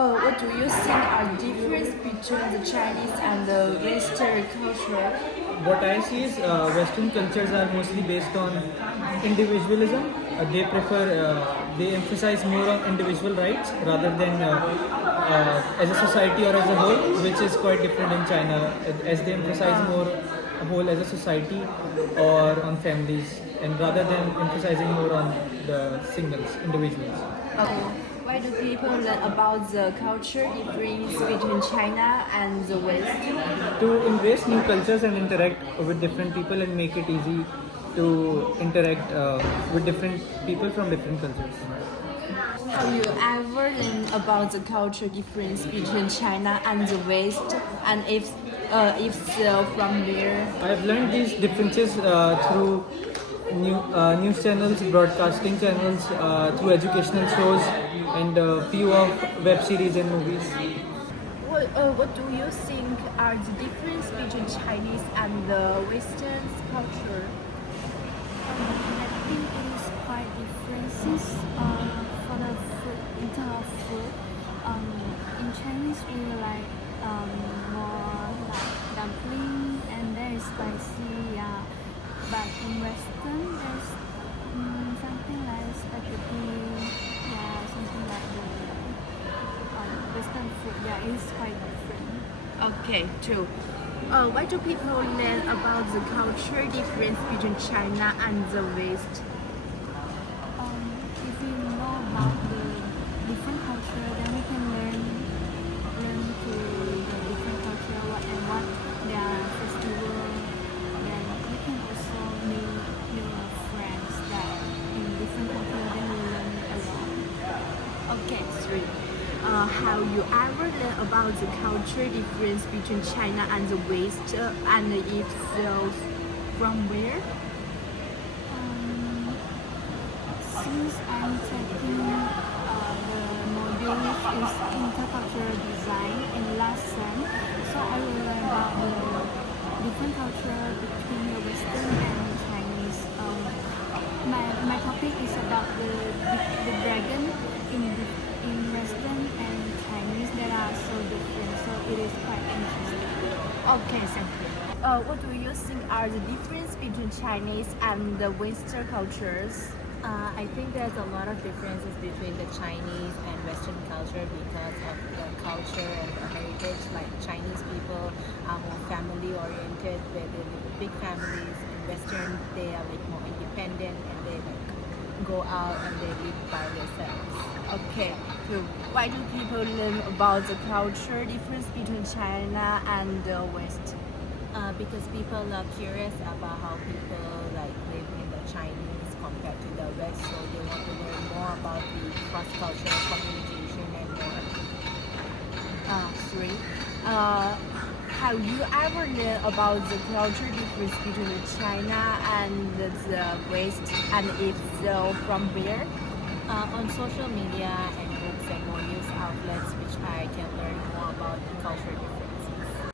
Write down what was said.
What do you think are the difference between the Chinese and the Western culture? What I see is Western cultures are mostly based on individualism. They emphasize more on individual rights rather than as a society or as a whole, which is quite different in China, as they emphasize more a whole as a society or on families, and rather than emphasizing more on the singles, individuals. Oh, why do people learn about the culture difference between China and the West? To embrace new cultures and interact with different people and make it easy to interact with different people from different cultures. Have you ever learned about the culture difference between China and the West? And if so, from where? I have learned these differences through news channels, broadcasting channels, through educational shows, and a few of web series and movies. What do you think are the difference between Chinese and the Western culture? I think it is quite differences for the food in terms of food. In Chinese we like more like dumpling and very spicy, yeah. But in Western there's something like spaghetti, yeah, something like the Western food. Yeah, it is quite different. Okay, true. Why do people learn about the culture difference between China and the West? If we know about the different culture, then we can learn to the different culture what their festival. Then we can also meet new friends that in different culture. Then we learn a lot. Okay, three. Have you ever learned about the culture difference between China and the West? And if so, from where? Since I'm taking the module which is intercultural design in last sem, so I will learn about the different culture between the Western and Chinese. My topic is about the dragon in Western and Chinese that are so different, so it is quite interesting. Okay, thank you. What do you think are the difference between Chinese and the Western cultures? I think there's a lot of differences between the Chinese and Western culture because of the culture and the heritage. Like Chinese people are more family oriented, where they live with big families. In Western, they are like more independent and they like go out and they live by themselves. Okay, so why do people learn about the culture difference between China and the West? Because people are curious about how people like live in the Chinese compared to the West, so they want to learn more about the cross-cultural communication and more. Three. Have you ever learned about the culture difference between China and the West? And if so, from where? On social media and books and more news outlets, which I can learn more about the culture difference.